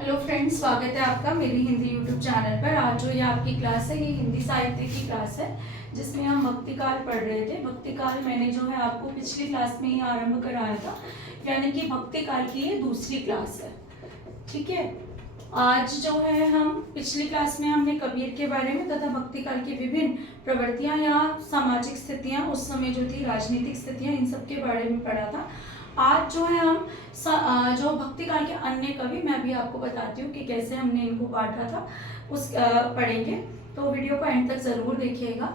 Hello friends, स्वागत है आपका मेरी हिंदी यूट्यूब चैनल पर। आज जो ये आपकी क्लास है, ये हिंदी साहित्य की क्लास है जिसमें हम भक्तिकाल पढ़ रहे थे। भक्तिकाल मैंने जो है आपको पिछली क्लास में ही आरंभ कराया था, यानी कि भक्तिकाल की ये दूसरी क्लास है। ठीक है, आज जो है हम पिछली क्लास में हमने कबीर के बारे में तथा भक्तिकाल की विभिन्न प्रवृत्तियां या सामाजिक स्थितियां, उस समय जो थी राजनीतिक स्थितियां, इन सब के बारे में पढ़ा था। आज जो है हम जो भक्तिकाल के अन्य कवि, मैं भी आपको बताती हूँ कि कैसे हमने इनको बांटा था, उस पढ़ेंगे। तो वीडियो को एंड तक जरूर देखिएगा।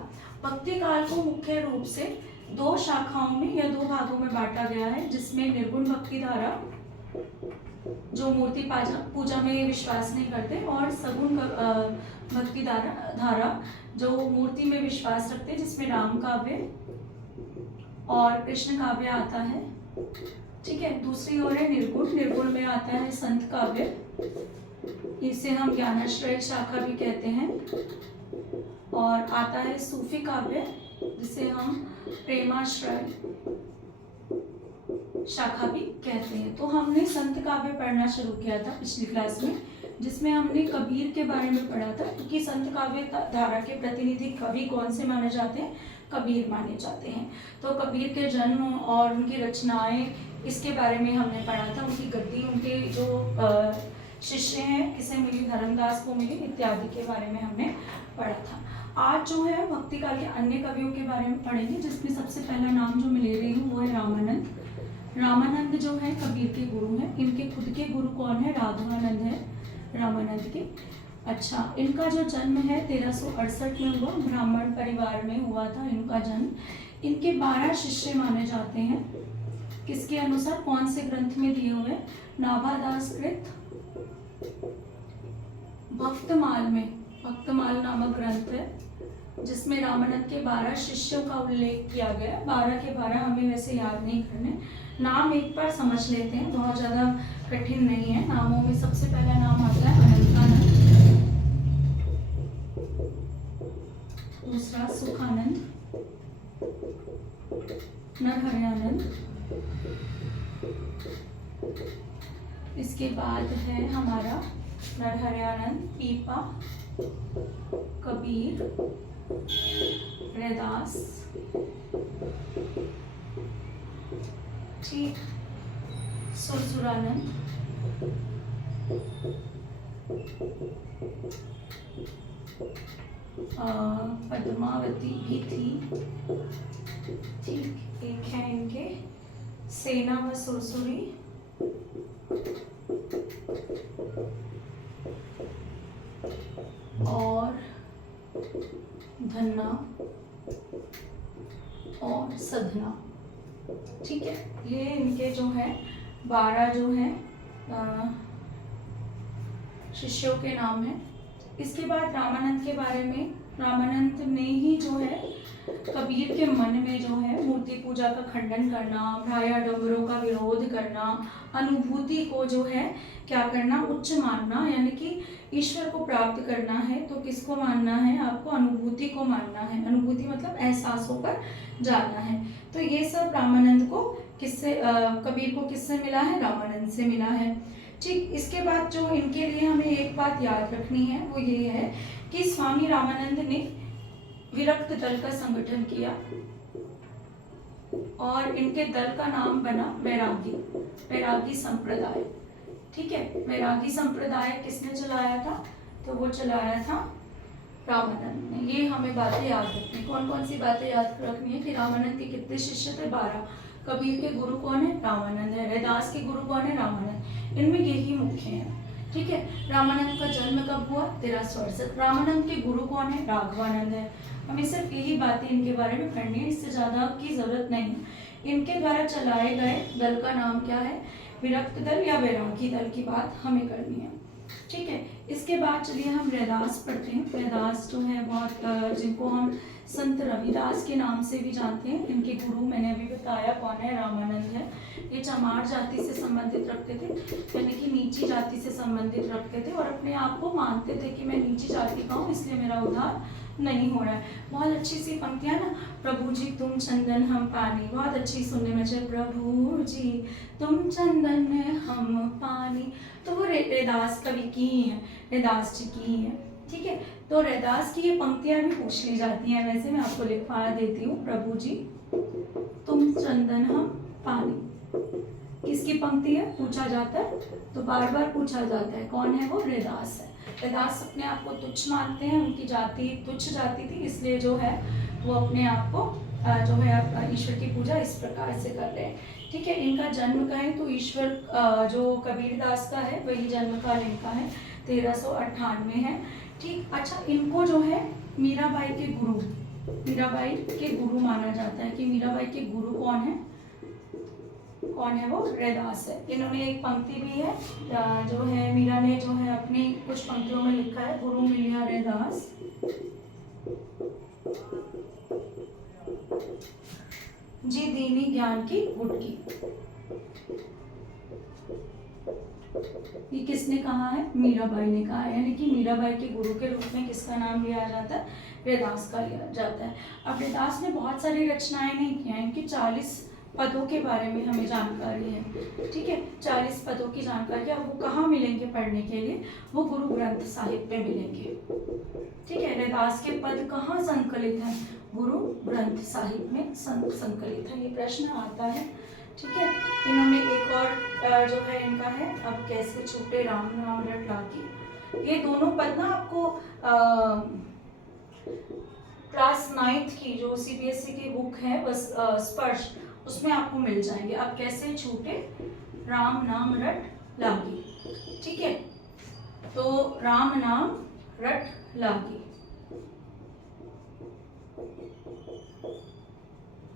भक्तिकाल को मुख्य रूप से दो शाखाओं में या दो भागों में बांटा गया है, जिसमें निर्गुण भक्ति धारा जो मूर्ति पूजा में विश्वास नहीं करते, और सगुण भक्ति धारा जो मूर्ति में विश्वास रखते हैं, जिसमें राम काव्य और कृष्ण काव्य आता है। ठीक है, दूसरी ओर है निर्गुण में आता है संत काव्य, इसे हम ज्ञानाश्रय शाखा भी कहते हैं, और आता है सूफी काव्य जिसे हम प्रेमाश्रय शाखा भी कहते हैं। तो हमने संत काव्य पढ़ना शुरू किया था पिछली क्लास में, जिसमें हमने कबीर के बारे में पढ़ा था, क्योंकि संत काव्य धारा के प्रतिनिधि कवि कौन से माने जाते हैं? कबीर माने जाते हैं। तो कबीर के जन्म और उनकी रचनाएं, इसके बारे में हमने पढ़ा था। उनकी गद्दी, उनके जो शिष्य हैं, किसे मिली? धर्मदास को मिली, इत्यादि के बारे में हमने पढ़ा था। आज जो है भक्तिकाल के अन्य कवियों के बारे में पढ़ेंगे, जिसमें सबसे पहला नाम जो मैं ले रही हूँ वो है रामानंद। रामानंद जो है कबीर के गुरु हैं। इनके खुद के गुरु कौन है? राघवानंद है रामानंद के। अच्छा, इनका जो जन्म है 1368 में हुआ, ब्राह्मण परिवार में हुआ था इनका जन्म। इनके 12 शिष्य माने जाते हैं। किसके अनुसार? कौन से ग्रंथ में दिए हुए? नाभादास कृत भक्तमाल में, भक्तमाल नामक ग्रंथ है, जिसमें रामानंद के 12 शिष्यों का उल्लेख किया गया। 12 के 12 हमें वैसे याद नहीं करने, नाम एक बार समझ लेते हैं, बहुत ज़्यादा कठिन नहीं है। नामों में सबसे पहला नाम आता है अनंतानंद, दूसरा सुखानंद, नरहरयानंद, इसके बाद है हमारा नरहरयानंद, पीपा, कबीर, रैदास, ठीक, सुरसुरानंद, पद्मावती भी थी, ठीक। एक है इनके सेना व सुरसुरी, और धन्ना और सधना। ठीक है, ये इनके जो है 12 जो है शिष्यों के नाम हैं। इसके बाद रामानंद के बारे में, रामानंद ने ही जो है कबीर के मन में जो है मूर्ति पूजा का खंडन करना, भ्रायाडंबरों का विरोध करना, अनुभूति को जो है क्या करना? उच्च मानना, यानी कि ईश्वर को प्राप्त करना है तो किसको मानना है? आपको अनुभूति को मानना है। अनुभूति मतलब एहसासों पर जाना है। तो ये सब रामानंद को किससे, कबीर को किससे मिला है? रामानंद से मिला है। ठीक, इसके बाद जो इनके लिए हमें एक बात याद रखनी है, वो ये है कि स्वामी रामानंद ने विरक्त दल का संगठन किया, और इनके दल का नाम बना वैरागी संप्रदाय। ठीक है, वैरागी संप्रदाय किसने चलाया था? तो वो चलाया था रामानंद ने। ये हमें बातें याद रखनी। कौन कौन सी बातें याद रखनी है? कि रामानंद के कितने शिष्य थे? 12। कबीर के गुरु कौन है? रामानंद है। रैदास के गुरु कौन है? रामानंद। इनमें यही मुख्य है। ठीक है, रामानंद का जन्म कब हुआ? 1368। रामानंद के गुरु कौन है? राघवानंद है। हमें सिर्फ यही बातें इनके बारे में पढ़नी है, इससे ज़्यादा की जरूरत नहीं। इनके द्वारा चलाए गए दल का नाम क्या है? विरक्त दल या वैरागी दल की बात हमें करनी है। ठीक है, इसके बाद चलिए हम रैदास पढ़ते हैं। रैदास जो है बहुत, जिनको हम संत रविदास के नाम से भी जानते हैं। इनके गुरु मैंने अभी बताया कौन है? रामानंद है। ये चमार जाति से संबंधित रखते थे, यानी कि नीची जाति से संबंधित रखते थे, और अपने आप को मानते थे कि मैं नीची जाति का हूँ, इसलिए मेरा उद्धार नहीं हो रहा है। बहुत अच्छी सी पंक्तियां ना, प्रभु जी तुम चंदन हम पानी, बहुत अच्छी सुनने में। प्रभु जी तुम चंदन हम पानी, तो वो रैदास कवि की ही है, रैदास जी की ही है। ठीक है, तो रैदास की ये पंक्तियां भी पूछ ली जाती हैं। वैसे मैं आपको लिखवा देती हूँ, प्रभु जी तुम चंदन हम पानी, किसकी पंक्ति है पूछा जाता है, तो बार बार पूछा जाता है कौन है वो, रैदास है। रैदास अपने आप को तुच्छ मानते हैं, उनकी जाति तुच्छ जाति थी, इसलिए जो है वो अपने आप को जो है ईश्वर की पूजा इस प्रकार से कर रहे हैं। ठीक है, इनका जन्म कहें तो ईश्वर जो कबीरदास का है वही जन्म काल इनका है, 1398 है। ठीक, अच्छा, इनको जो है मीराबाई के गुरु, मीराबाई के गुरु माना जाता है कि मीराबाई के गुरु कौन है, कौन है वो, रैदास है। इन्होंने एक पंक्ति भी है जो है मीरा ने जो है अपनी कुछ पंक्तियों में लिखा है, गुरु मिलिया रैदास जी दीनी ज्ञान की गुटकी। ये किसने कहा है, मीराबाई ने कहा है, यानी कि मीराबाई के गुरु के रूप में किसका नाम लिया जाता है, रैदास का लिया जाता है। अब रैदास ने बहुत सारी रचनाएं नहीं की हैं, इनकी 40 पदों के बारे में हमें जानकारी है। ठीक है, 40 पदों की जानकारी। अब वो कहाँ मिलेंगे पढ़ने के लिए, वो गुरु ग्रंथ साहिब में मिलेंगे। ठीक है, रैदास के पद कहाँ संकलित हैं, गुरु ग्रंथ साहिब में संकलित है, ये प्रश्न आता है। ठीक है, इन्होंने एक और जो है इनका है, अब कैसे छूटे राम नाम रट लागी। ये दोनों पद ना आपको क्लास 9th की जो सीबीएसई की बुक है बस स्पर्श, उसमें आपको मिल जाएंगे। अब कैसे छूटे राम नाम रट लागी। ठीक है, तो राम नाम रट लागी,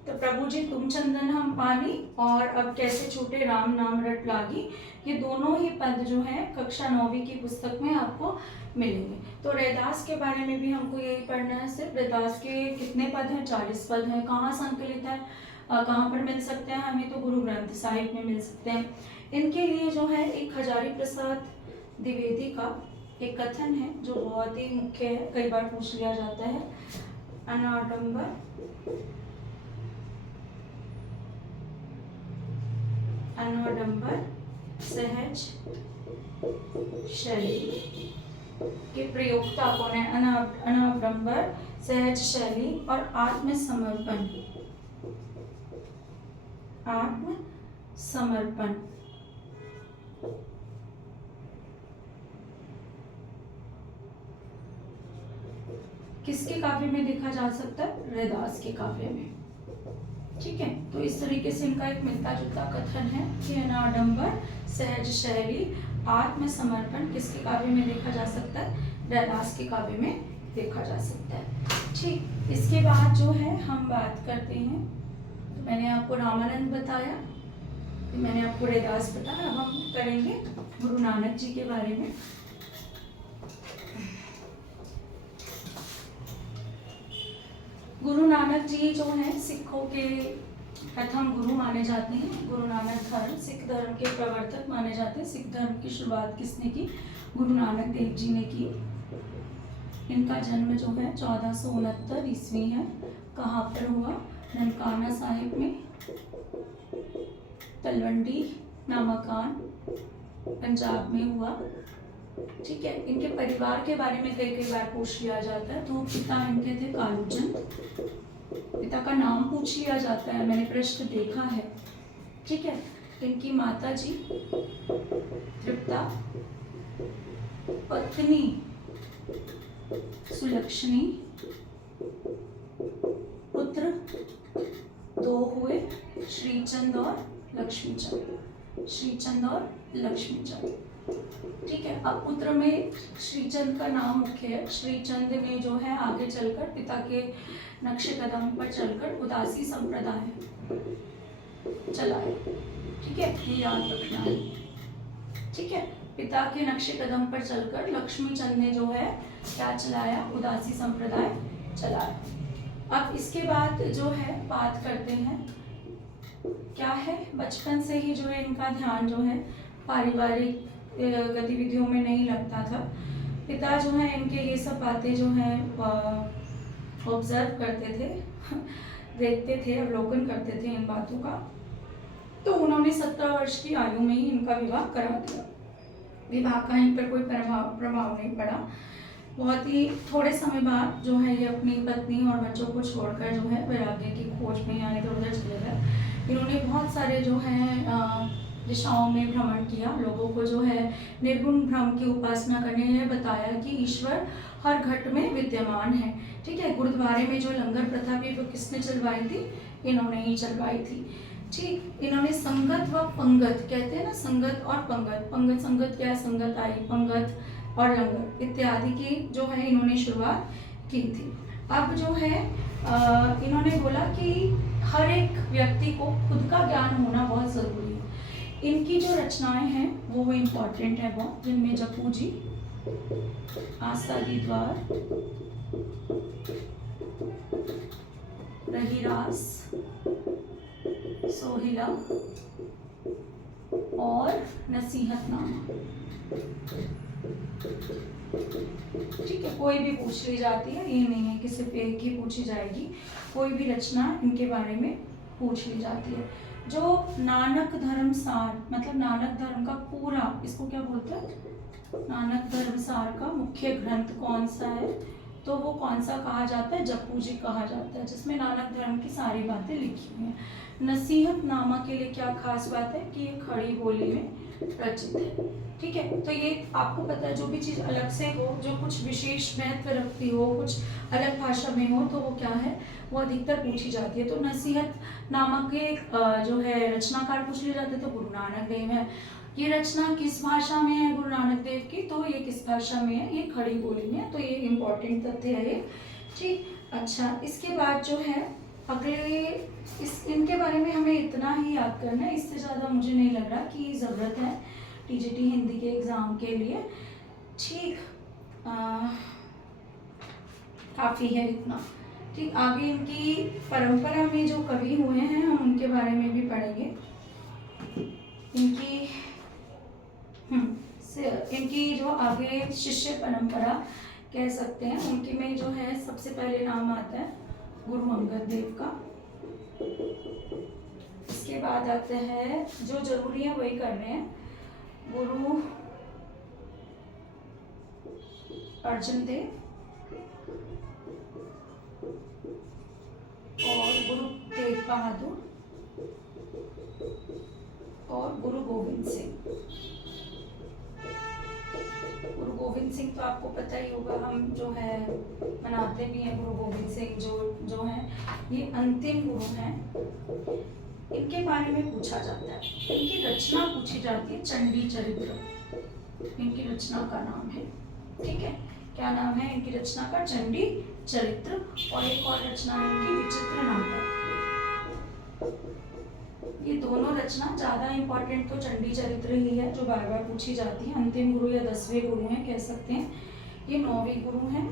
तो प्रभु जी तुम चंदन हम पानी और अब कैसे छूटे राम नाम रट लागी, ये दोनों ही पद जो हैं कक्षा 9वीं की पुस्तक में आपको मिलेंगे। तो रैदास के बारे में भी हमको यही पढ़ना है सिर्फ। रैदास के कितने पद हैं, 40 पद हैं। कहाँ संकलित है, कहाँ पर मिल सकते हैं हमें, तो गुरु ग्रंथ साहिब में मिल सकते हैं। इनके लिए जो है एक हजारी प्रसाद द्विवेदी का एक कथन है जो बहुत ही मुख्य है, कई बार पूछ लिया जाता है। अनाडंबर अनाडंबर सहज शैली के प्रयोक्ता कौन है, अनाडंबर सहज शैली और आत्मसमर्पण, आत्मसमर्पण किसके काव्य में देखा जा सकता है, रैदास के काव्य में। ठीक है, तो इस तरीके से इनका एक मिलता जुलता कथन है कि अनाडंबर सहज शैली आत्मसमर्पण किसके काव्य में देखा जा सकता है, रैदास के काव्य में देखा जा सकता है। ठीक, इसके बाद जो है हम बात करते हैं, तो मैंने आपको रामानंद बताया, मैंने आपको रैदास बताया, अब हम करेंगे गुरु नानक जी के बारे में। गुरु नानक जी जो हैं सिखों के प्रथम गुरु माने जाते हैं। गुरु नानक धर्म, सिख धर्म के प्रवर्तक माने जाते हैं। सिख धर्म की शुरुआत किसने की, गुरु नानक देव जी ने की। इनका जन्म जो है 1469 ईस्वी है। कहाँ पर हुआ, ननकाना साहिब में, तलवंडी नामकान पंजाब में हुआ। ठीक है, इनके परिवार के बारे में कई बार पूछ लिया जाता है। तो पिता इनके थे कालूचंद, पिता का नाम पूछ लिया जाता है, मैंने प्रश्न देखा है। ठीक है, इनकी माता जी तृप्ता, पत्नी सुलक्षणी, पुत्र 2 हुए, श्रीचंद और लक्ष्मीचंद, श्रीचंद और लक्ष्मीचंद। ठीक है, अब पुत्र में श्रीचंद का नाम मुख्य है। श्रीचंद ने जो है आगे चलकर पिता के नक्शे कदम पर चलकर उदासी संप्रदाय चलाया। ठीक है, ये याद रखना है। ठीक है, पिता के नक्शे कदम पर चलकर लक्ष्मीचंद ने जो है क्या चलाया, उदासी संप्रदाय चलाया। अब इसके बाद जो है बात करते हैं क्या है, बचपन से ही जो है इनका ध्यान जो है पारिवारिक गतिविधियों में नहीं लगता था। पिता जो है इनके ये सब बातें जो है ऑब्जर्व करते थे, देखते थे, अवलोकन करते थे इन बातों का। तो उन्होंने 17 वर्ष की आयु में ही इनका विवाह करा दिया। विवाह का इन पर कोई प्रभाव नहीं पड़ा। बहुत ही थोड़े समय बाद जो है ये अपनी पत्नी और बच्चों को छोड़कर जो है वैराग्य की खोज में यहाँ इधर उधर चले गए। इन्होंने बहुत सारे जो है दिशाओं में भ्रमण किया, लोगों को जो है निर्गुण ब्रह्म की उपासना करने ने बताया कि ईश्वर हर घट में विद्यमान है। ठीक है, गुरुद्वारे में जो लंगर प्रथा भी वो किसने चलवाई थी? इन्होंने ही चलवाई थी। ठीक, इन्होंने संगत व पंगत, कहते हैं ना संगत और पंगत, पंगत संगत क्या है? संगत आई, पंगत और लंगर इत्यादि की जो है इन्होंने शुरुआत की थी। अब जो है इन्होंने बोला कि हर एक व्यक्ति को खुद का ज्ञान होना बहुत जरूरी है। इनकी जो रचनाएं हैं वो इम्पोर्टेंट है बहुत, जिनमें जपू जी, आस्तादी द्वार, रहीरास, सोहिला और नसीहतनामा। ठीक है, कोई भी पूछ ली जाती है, ये नहीं है कि सिर्फ एक ही पूछी जाएगी, कोई भी रचना इनके बारे में पूछ ली जाती है। जो नानक धर्म सार, मतलब नानक धर्म का पूरा, इसको क्या बोलते हैं? नानक धर्म सार का मुख्य ग्रंथ कौन सा है? तो वो कौन सा कहा जाता है? जपू जी कहा जाता है, जिसमें नानक धर्म की सारी बातें लिखी हुई हैं। नसीहतनामा के लिए क्या खास बात है कि ये खड़ी बोली में रचित है। ठीक है, तो ये आपको पता है जो भी चीज़ अलग से हो, जो कुछ विशेष महत्व रखती हो, कुछ अलग भाषा में हो, तो वो क्या है? वो अधिकतर पूछी जाती है। तो नसीहतनामा के जो है रचनाकार पूछ लिए जाते, तो गुरु नानक देव है। ये रचना किस भाषा में है गुरु नानक देव की? तो ये किस भाषा में है? ये खड़ी बोली में है। तो ये इम्पोर्टेंट तथ्य है ये। ठीक, अच्छा, इसके बाद जो है अगले इनके बारे में हमें इतना ही याद करना है, इससे ज़्यादा मुझे नहीं लग रहा कि ज़रूरत है टीजीटी हिंदी के एग्ज़ाम के लिए। ठीक, काफ़ी है इतना। ठीक, आगे इनकी परंपरा में जो कवि हुए हैं हम उनके बारे में भी पढ़ेंगे। इनकी जो आगे शिष्य परंपरा कह सकते हैं, उनकी में जो है सबसे पहले नाम आता है गुरु अंगद देव का। इसके बाद आता है, जो जरूरी है वही कर रहे हैं, गुरु अर्जुन देव और गुरु तेग बहादुर और गुरु गोविंद सिंह। गुरु गोविंद सिंह तो आपको पता ही होगा, हम जो है मनाते भी हैं। गुरु गोविंद सिंह जो हैं ये अंतिम गुरु हैं। इनके बारे में पूछा जाता है, इनकी रचना पूछी जाती है चंडी चरित्र, इनकी रचना का नाम है। ठीक है, क्या नाम है इनकी रचना का? चंडी चरित्र। और एक और रचना है इनकी विचित्र नाटक। ये दोनों रचना ज्यादा इंपॉर्टेंट तो चंडी चरित्र ही है, जो बार बार पूछी जाती है। अंतिम गुरु या 10वें गुरु हैं कह सकते हैं, ये 9वें गुरु हैं।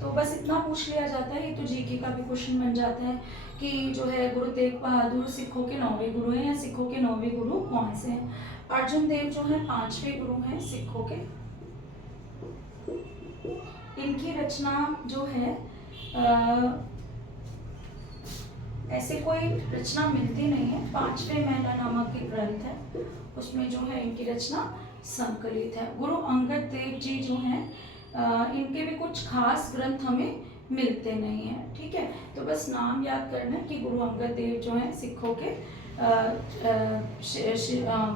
तो बस इतना पूछ लिया जाता है, ये तो जीके का भी क्वेश्चन बन जाता है कि जो है गुरु तेग बहादुर सिखों के 9वें गुरु हैं, या सिखों के 9वें गुरु कौन से हैं? अर्जुन देव जो है 5वें गुरु हैं सिखों के। इनकी रचना जो है ऐसे कोई रचना मिलती नहीं है। 5वें महला नामक एक ग्रंथ है, उसमें जो है इनकी रचना संकलित है। गुरु अंगद देव जी जो हैं इनके भी कुछ खास ग्रंथ हमें मिलते नहीं हैं। ठीक है, तो बस नाम याद करना है कि गुरु अंगद देव जो हैं सिखों के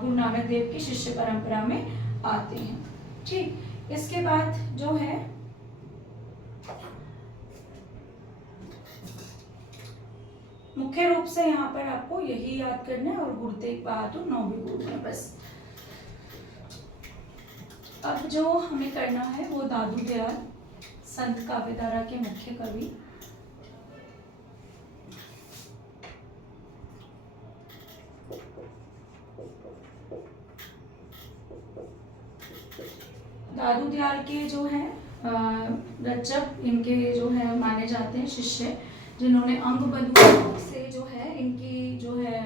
गुरु नानक देव की शिष्य परंपरा में आते हैं। ठीक, इसके बाद जो है मुख्य रूप से यहाँ पर आपको यही याद करना है, और गुरु तेग बहादुर 9वें गुरु हैं बस। अब जो हमें करना है वो दादू दयाल, संत काव्यधारा के मुख्य कवि। दादू दयाल के जो है रज्जब इनके जो है माने जाते हैं शिष्य, जिन्होंने अंगबधू से जो है इनकी जो है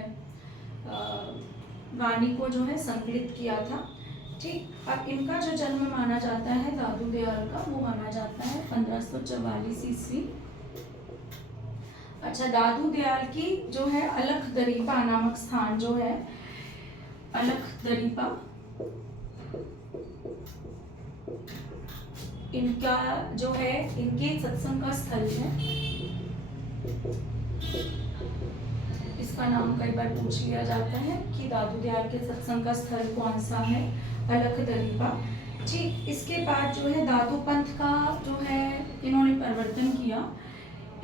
वाणी को जो है संकलित किया था। ठीक, अब इनका जो जन्म माना जाता है दादू दयाल का, वो माना जाता है 1544 ईस्वी। अच्छा, दादू दयाल की जो है अलख दरीपा नामक स्थान जो है, अलख दरीपा इनका जो है, इनके सत्संग का स्थल है, इसका नाम कई बार पूछ लिया जाता है कि दादू दयाल के सत्संग का स्थल कौन सा है, अलख दरीबा। ठीक, इसके बाद जो है दादू पंथ का जो है इन्होंने परिवर्तन किया।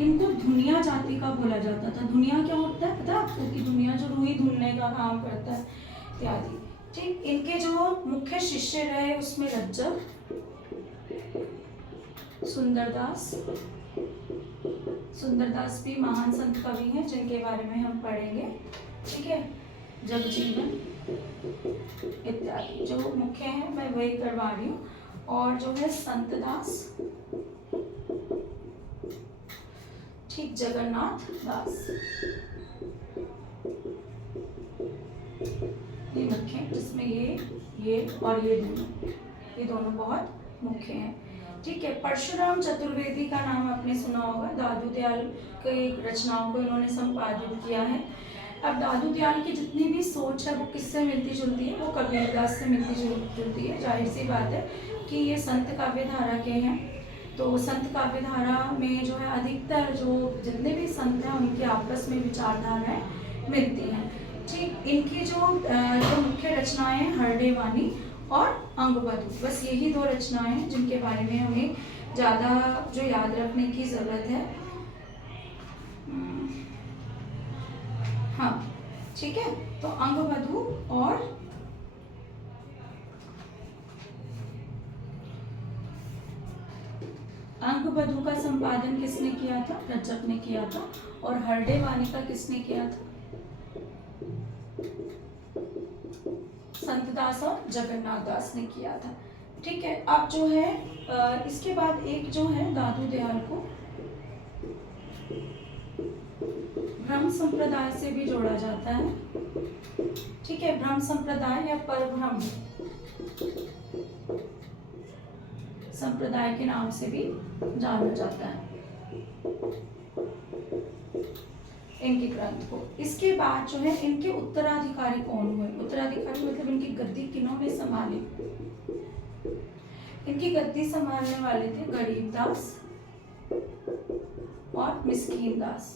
इनको धुनिया जाति का बोला जाता था। धुनिया क्या होता है पता है आपको? कि धुनिया जो रुई धुनने का काम करता है इत्यादि। ठीक, इनके जो मुख्य शिष्य रहे उसमें रज्जब, सुंदरदास। सुंदरदास भी महान संत कवि हैं जिनके बारे में हम पढ़ेंगे। ठीक है, जगजीवन इत्यादि जो मुख्य हैं मैं वही करवा रही हूँ। और जो है संतदास, ठीक, जगन्नाथ दास, ये मुख्य हैं, जिसमें ये और ये दोनों बहुत मुख्य हैं। ठीक है, परशुराम चतुर्वेदी का नाम आपने सुना होगा। दादू दयाल के रचनाओं को इन्होंने संपादित किया है। अब दादू दयाल की जितनी भी सोच है वो किससे मिलती जुलती है? वो कबीरदास से मिलती जुलती है। जाहिर सी बात है कि ये संत काव्य धारा के हैं, तो संत काव्य धारा में जो है अधिकतर जो जितने भी संत हैं उनकी आपस में विचारधाराएं मिलती हैं। ठीक, इनकी जो मुख्य रचनाएं हैं हरडे वाणी और अंगवधू, बस यही दो रचनाएं हैं जिनके बारे में हमें ज़्यादा जो याद रखने की ज़रूरत है। हाँ, ठीक है, तो अंगवधू और अंगवधू का संपादन किसने किया था? रज्जब ने किया था। और हरडे वाणी का किसने किया था? संतदास और जगन्नाथ दास ने किया था। ठीक है, अब जो है इसके बाद एक जो है दादू दयाल को ब्रह्म संप्रदाय से भी जोड़ा जाता है। ठीक है, ब्रह्म संप्रदाय या परब्रह्म संप्रदाय के नाम से भी जाना जाता है इनके ग्रंथ को। इसके बाद जो है इनके उत्तराधिकारी कौन हुए? उत्तराधिकारी मतलब इनकी गद्दी किन्होंने संभाली? इनकी गद्दी संभालने वाले थे गरीबदास और मिस्कीन दास।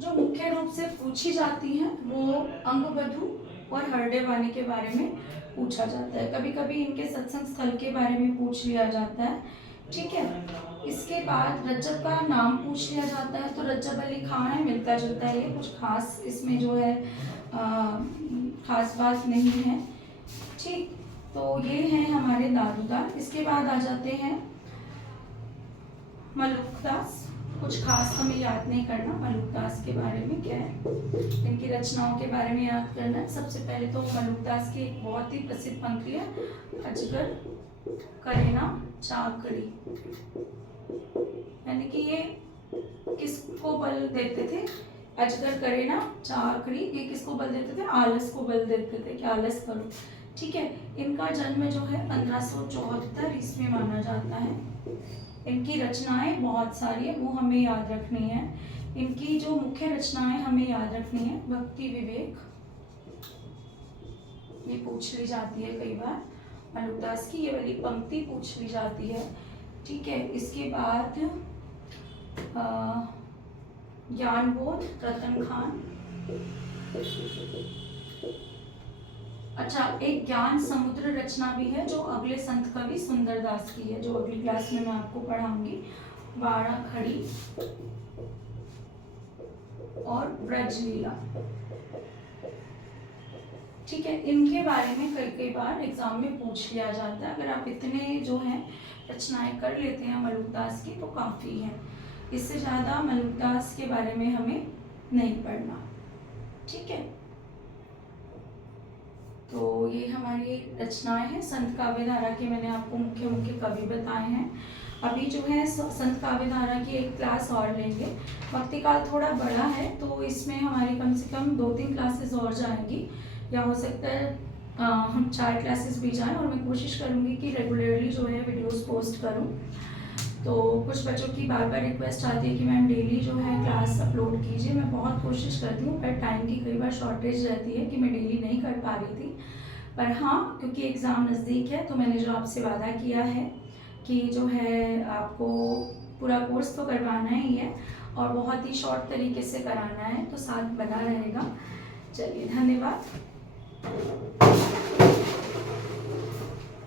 जो मुख्य रूप से पूछी जाती हैं वो अंगवधू और हरडे वाणी के बारे में पूछा जाता है। कभी कभी इनके सत्संग स्थल के बारे में पूछ लिया जाता है। ठीक है, इसके बाद रज्जब का नाम पूछ लिया जाता है, तो रज्जब अली खान है, मिलता जुलता है, कुछ खास इसमें जो है खास बात नहीं है। ठीक, तो ये हैं हमारे दादूदार। इसके बाद आ जाते हैं मलुकदास। कुछ खास हमें याद नहीं करना मलुकदास के बारे में क्या है, इनकी रचनाओं के बारे में याद करना है। सबसे पहले तो मलुकदास की एक बहुत ही प्रसिद्ध पंक्ति है, अजगर करेना चाकरी, यानी कि ये किसको बल देते थे? अजगर करेना चाकरी, ये किसको बल देते थे? आलस को बल देते थे कि आलस करो। ठीक है, इनका जन्म जो है 1574 ईस्वी माना जाता है। इनकी रचनाएं बहुत सारी है, वो हमें याद रखनी है। इनकी जो मुख्य रचनाएं हमें याद रखनी है, भक्ति विवेक, ये पूछ ली जाती है कई बार। मलुकदास की ये वाली पंक्ति पूछ ली जाती है। ठीक है, इसके बाद ज्ञानबोध, रतन खान। अच्छा, एक ज्ञान समुद्र रचना भी है जो अगले संत कवि सुंदरदास की है, जो अगली क्लास में मैं आपको पढ़ाऊंगी। वाड़ा खड़ी और ब्रजलीला। ठीक है, इनके बारे में कई बार एग्जाम में पूछ लिया जाता है। अगर आप इतने जो हैं रचनाएं कर लेते हैं मलुकदास की तो काफ़ी है, इससे ज़्यादा मलुकदास के बारे में हमें नहीं पढ़ना। ठीक है, तो ये हमारी रचनाएं हैं संत काव्य धारा की। मैंने आपको मुख्य मुख्य कवि बताए हैं। अभी जो है संत काव्य धारा की एक क्लास और लेंगे। भक्ति काल थोड़ा बड़ा है तो इसमें हमारी कम से कम 2-3 क्लासेस और जाएंगी, या हो सकता है हम 4 क्लासेस भी जाएं। और मैं कोशिश करूँगी कि रेगुलरली जो है वीडियोस पोस्ट करूँ। तो कुछ बच्चों की बार बार रिक्वेस्ट आती है कि मैम डेली जो है क्लास अपलोड कीजिए। मैं बहुत कोशिश करती हूँ, पर टाइम की कई बार शॉर्टेज रहती है कि मैं डेली नहीं कर पा रही थी। पर हाँ, क्योंकि एग्ज़ाम नज़दीक है तो मैंने जो आपसे वादा किया है कि जो है आपको पूरा कोर्स तो करवाना ही है और बहुत ही शॉर्ट तरीके से कराना है, तो साथ बना रहेगा। चलिए, धन्यवाद।